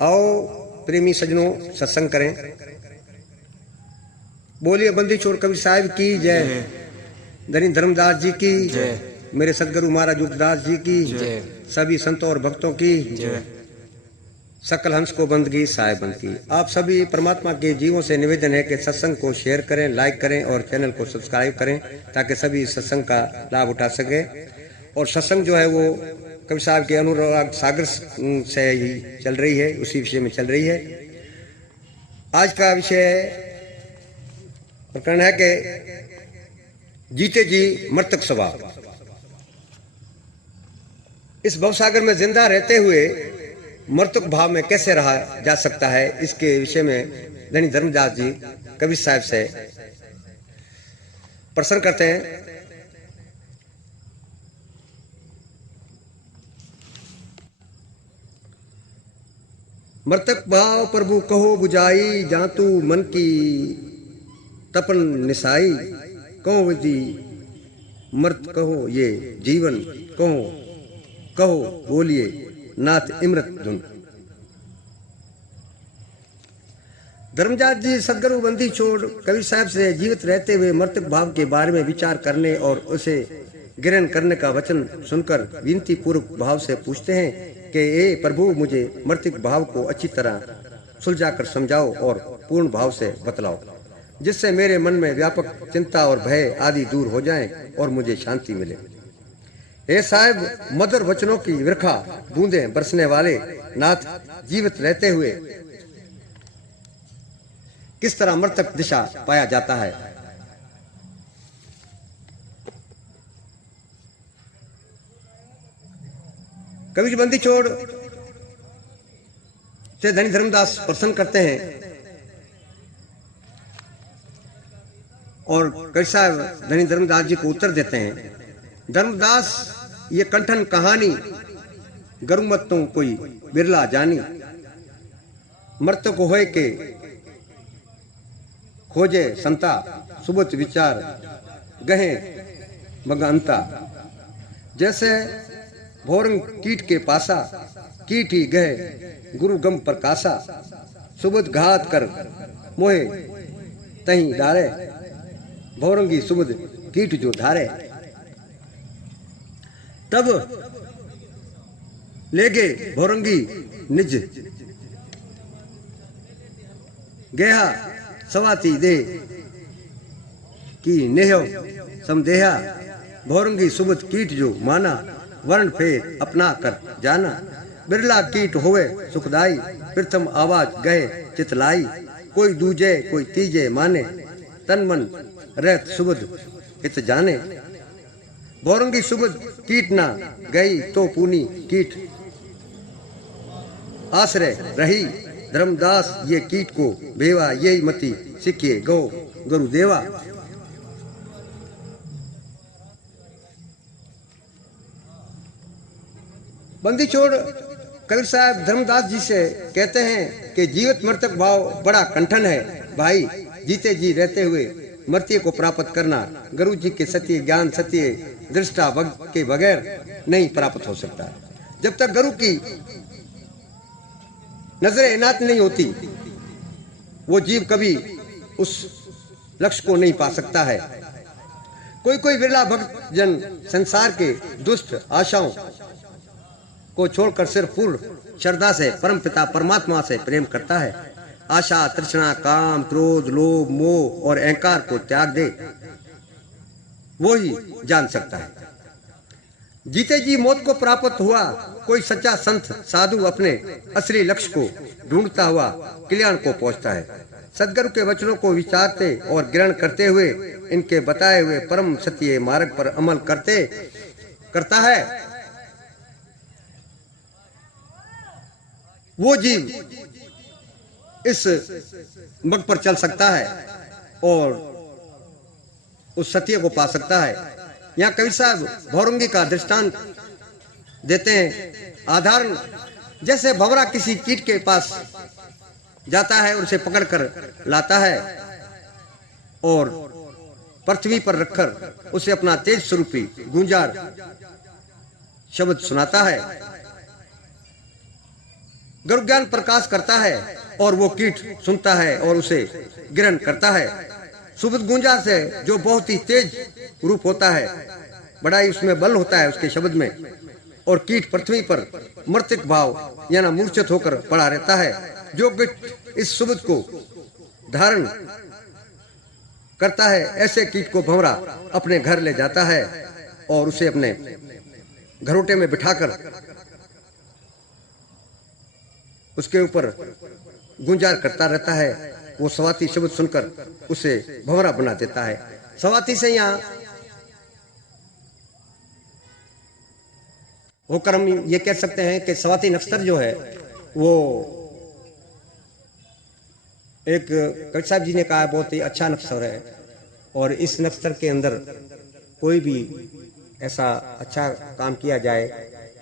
आओ प्रेमी सज्जनों सत्संग करें। बोलिए बंदी छोड़ कबीर साहिब की जय। धनी धर्मदास जी की जय। मेरे सदगुरु महाराज उपदास जी की जय। सभी संतों और भक्तों की जय। सकल हंस को बंदगी साहिबंद की। आप सभी परमात्मा के जीवों से निवेदन है कि सत्संग को शेयर करें, लाइक करें और चैनल को सब्सक्राइब करें ताकि सभी सत्संग का लाभ उठा सके। और सत्संग जो है वो कबीर साहब के अनुराग सागर से ही चल रही है, उसी विषय में चल रही है। आज का विषय प्रकरण है कि जीते जी मृतक स्वभाव। इस भवसागर में जिंदा रहते हुए मृतक भाव में कैसे रहा जा सकता है, इसके विषय में धनी धर्मदास जी कबीर साहब से प्रश्न करते हैं। मृतक भाव प्रभु कहो बुझाई, जातू मन की तपन निसाई। कहो विधि मृत कहो ये जीवन, कहो कहो बोलिए नाथ इमृत धुन। धर्मदास जी सदगुरु बंदी छोड़ कबीर साहब से जीवित रहते हुए मृतक भाव के बारे में विचार करने और उसे ग्रहण करने का वचन सुनकर विनती पूर्वक भाव से पूछते हैं कि ए प्रभु, मुझे मृतक भाव को अच्छी तरह सुलझाकर समझाओ और पूर्ण भाव से बतलाओ, जिससे मेरे मन में व्यापक चिंता और भय आदि दूर हो जाएं और मुझे शांति मिले। हे साहिब, मधुर वचनों की विरखा बूंदें बरसने वाले नाथ, जीवित रहते हुए किस तरह मृतक दिशा पाया जाता है। कबीर बंदी छोड़ से धनी धर्मदास प्रश्न करते हैं और कबीर साहब धनी धर्मदास जी को उत्तर देते हैं। धर्मदास, ये कंठन कहानी गरुमत तो कोई बिरला जानी। मृतक होए के खोजे संता, सुबत विचार गहे मगअंता। जैसे भोरंग कीट के पासा, कीट ही गए गुरु गम प्रकाशा। सुबुध घात कर मोहे तही डारे, भोरंगी सुबुध कीट जो धारे। तब लेगे भोरंगी निज गेहा, सवाती दे की नेह समदेहा। भोरंगी सुबुध कीट जो माना, वर्ण फेर अपना कर जाना। बिरला कीट होवे सुखदाई, प्रथम आवाज गए चितलाई। कोई दूजे कोई तीजे माने, तन मन रहत सुबुध हित जाने। भोरंगी सुबुध कीट ना गई तो पूनी कीट आश्रय रही। धर्मदास, ये कीट को भेवा यही मति सिखिए गो गुरुदेवा। बंदी छोड़ कबीर साहब धर्मदास जी से कहते हैं कि जीवित मृतक भाव बड़ा कंठन है भाई। जीते जी रहते हुए मृत्यु को प्राप्त करना गुरु जी के सत्य ज्ञान, सत्य दृष्टा के बगैर नहीं प्राप्त हो सकता। जब तक गुरु की नजर इनायत नहीं होती, वो जीव कभी उस लक्ष्य को नहीं पा सकता है। कोई कोई बिरला भक्त जन संसार के दुष्ट आशाओं को छोड़कर सिर्फ पूर्ण श्रद्धा से परम पिता परमात्मा से प्रेम करता है। आशा, तृष्णा, काम, क्रोध, लोभ, मोह और अहंकार को त्याग दे, वो ही जान सकता है। जीते जी मौत को प्राप्त हुआ कोई सच्चा संत साधु अपने असली लक्ष्य को ढूंढता हुआ कल्याण को पहुंचता है। सदगुरु के वचनों को विचारते और ग्रहण करते हुए इनके बताए हुए परम सत्य मार्ग पर अमल करता है। वो जीव इस मग पर चल सकता है और उस सत्य को पा सकता है। यहाँ कबीर साहब भौरंगी का दृष्टांत देते हैं। आधारण जैसे भंवरा किसी कीट के पास जाता है और उसे पकड़कर लाता है और पृथ्वी पर रखकर उसे अपना तेज स्वरूपी गूंजार शब्द सुनाता है। गुरु ज्ञान प्रकाश करता है और वो कीट सुनता है और उसे ग्रहण करता है। सुबुद गुंजा से जो बहुत ही तेज रूप होता है, बड़ा ही उसमें बल होता है उसके शब्द में, और कीट पृथ्वी पर मृतिक भाव यानी मूर्छित होकर पड़ा रहता है। जो कीट इस सुबुद को धारण करता है, ऐसे कीट को भंवरा अपने घर ले जाता है और उसे अपने घरोटे में बिठाकर उसके ऊपर गुंजार करता रहता है। वो स्वाति शब्द सुनकर उसे भंवरा बना देता है। स्वाति से यहाँ होकर हम ये कह सकते हैं कि स्वाति नक्षत्र जो है वो एक कवि साहब जी ने कहा बहुत ही अच्छा नक्षत्र है, और इस नक्षत्र के अंदर कोई भी ऐसा अच्छा काम किया जाए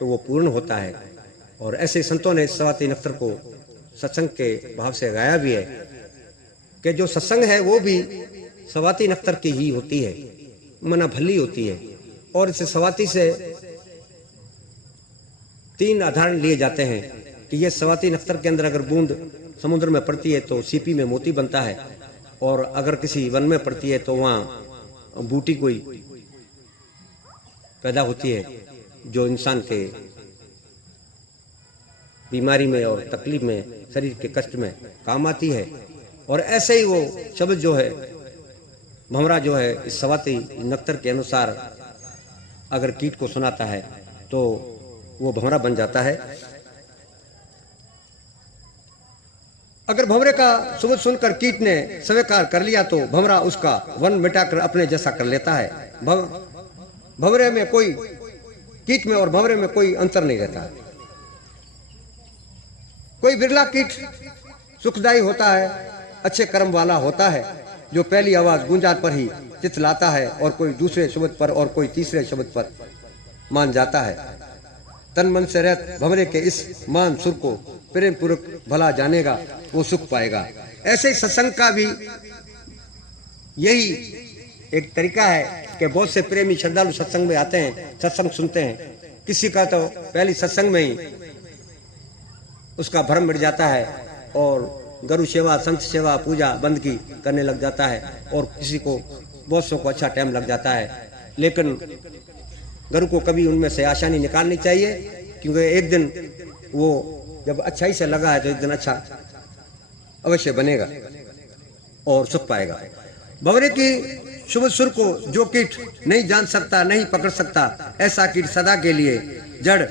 तो वो पूर्ण होता है। और ऐसे संतों ने स्वाति नक्षत्र को सत्संग के भाव से गाया भी है कि जो सत्संग है वो भी स्वाति नक्षत्र की ही होती है, मना भली होती है। और इस स्वाति से 3 उदाहरण लिए जाते हैं कि ये स्वाति नक्षत्र के अंदर अगर बूंद समुद्र में पड़ती है तो सीपी में मोती बनता है, और अगर किसी वन में पड़ती है तो वहाँ बूटी कोई पैदा होती है जो इंसान के बीमारी में और तकलीफ में, शरीर के कष्ट में काम आती है। और ऐसे ही वो शब्द जो है भंवरा जो है इस स्वाति नक्षत्र के अनुसार अगर कीट को सुनाता है तो वो भंवरा बन जाता है। अगर भंवरे का शब्द सुनकर कीट ने स्वीकार कर लिया तो भंवरा उसका वन मिटाकर अपने जैसा कर लेता है। भंवरे में कोई, कीट में और भंवरे में कोई अंतर नहीं रहता। कोई बिरला कीट सुखदायी होता है, अच्छे कर्म वाला होता है, जो पहली आवाज गुंजार पर ही चित लाता है, और कोई दूसरे शब्द पर और कोई तीसरे शब्द पर मान जाता है। तन मन से रहत भंवरे के इस मान सुर को प्रेम पूर्वक भला जानेगा, वो सुख पाएगा। ऐसे ही सत्संग का भी यही एक तरीका है कि बहुत से प्रेमी श्रद्धालु सत्संग में आते हैं, सत्संग सुनते हैं। किसी का तो पहली सत्संग में ही उसका भ्रम मिट जाता है और गुरु सेवा, संत सेवा, पूजा बंद की करने लग जाता है, और किसी को बहुत सौ को अच्छा टाइम लग जाता है। लेकिन गुरु को कभी उनमें से आशा नहीं निकालनी चाहिए, क्योंकि एक दिन वो जब अच्छाई से लगा है तो एक दिन अच्छा अवश्य बनेगा और सुख पाएगा। भंवरे की शुभ सुर को जो कीट नहीं जान सकता, नहीं पकड़ सकता, ऐसा कीट सदा के लिए जड़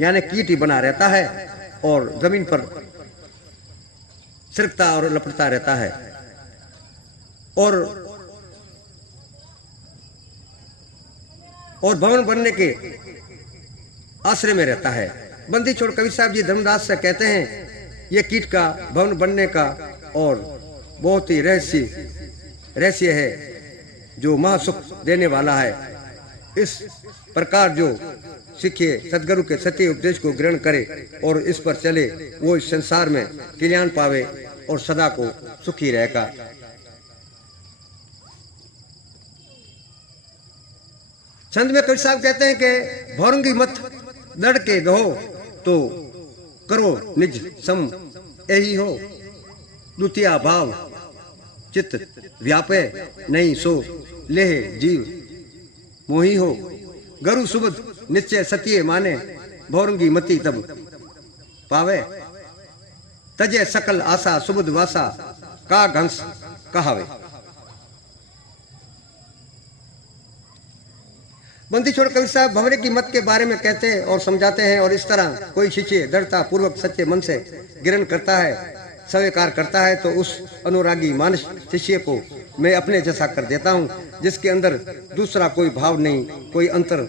यानी कीट ही बना रहता है और जमीन पर सिरकता और लपटता रहता है, और भवन बनने के आश्रय में रहता है। बंदी छोड़ कवि साहब जी धर्मदास से कहते हैं, ये कीट का भवन बनने का और बहुत ही रहस्य है जो महासुख देने वाला है। इस प्रकार जो सीखे सदगुरु के सत्य उपदेश को ग्रहण करे और इस पर चले, वो इस संसार में कल्याण पावे और सदा को सुखी रहेगा। छंद में कवि साहब कहते हैं कि भौरंगी मत लड़ के गहो तो करो निज सम यही हो, द्वितीय भाव चित्त व्यापे नहीं सो लेह जीव मोही हो। गुरु सुबद निश्चय सत्य माने, भौरंगी मति तब पावे, तजे सकल आशा सुबद वासा का घंस कहावे। बंदी छोड़ कवि साहब भंवरे की मत के बारे में कहते हैं और समझाते हैं, और इस तरह कोई शिष्य दृढ़ता पूर्वक सच्चे मन से ग्रहण करता है, स्वीकार करता है, तो उस अनुरागी मानस शिष्य को मैं अपने जैसा कर देता हूँ, जिसके अंदर दूसरा कोई भाव नहीं, कोई अंतर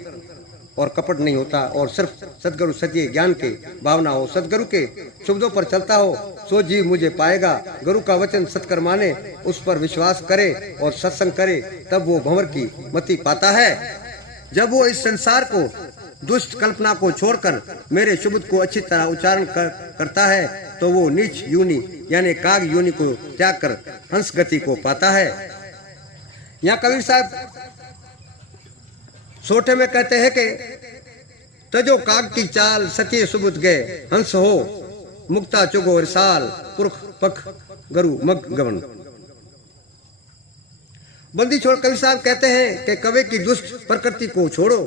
और कपट नहीं होता, और सिर्फ सदगुरु सत्य ज्ञान के भावना हो, सदगुरु के शब्दों पर चलता हो, सो जीव मुझे पाएगा। गुरु का वचन सत्कर माने, उस पर विश्वास करे और सत्संग करे, तब वो भंवर की मति पाता है। जब वो इस संसार को दुष्ट कल्पना को छोड़कर मेरे शब्द को अच्छी तरह उच्चारण करता है, तो वो नीच योनि यानी काग योनि को त्याग कर हंस गति को पाता है। यहाँ कबीर साहब सोठे में कहते हैं कि तजो काग की चाल सत्य सुबुत गए हंस हो, मुक्ता चुगो रिसाल पुरख पख गरु मग गवन। बंदी छोड़ कवि साहब कहते हैं कि कवि की दुष्ट प्रकृति को छोड़ो,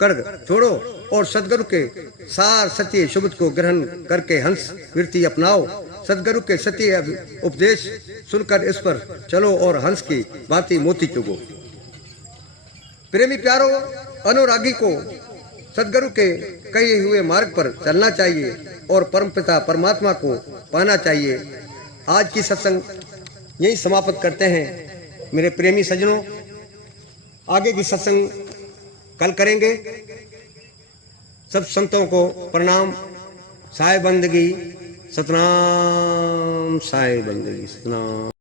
कर्ग छोड़ो और सदगुरु के सार सत्य शुभ को ग्रहण करके हंस वृत्ति अपनाओ। सदगुरु के सत्य उपदेश सुनकर इस पर चलो और हंस की भांति मोती चुगो। प्रेमी प्यारो, अनुरागी को सदगुरु के कहे हुए मार्ग पर चलना चाहिए और परमपिता परमात्मा को पाना चाहिए। आज की सत्संग यही समाप्त करते हैं मेरे प्रेमी सज्जनों। आगे की सत्संग कल करेंगे। सब संतों को प्रणाम। साय बंदगी सतनाम, साय बंदगी सतनाम।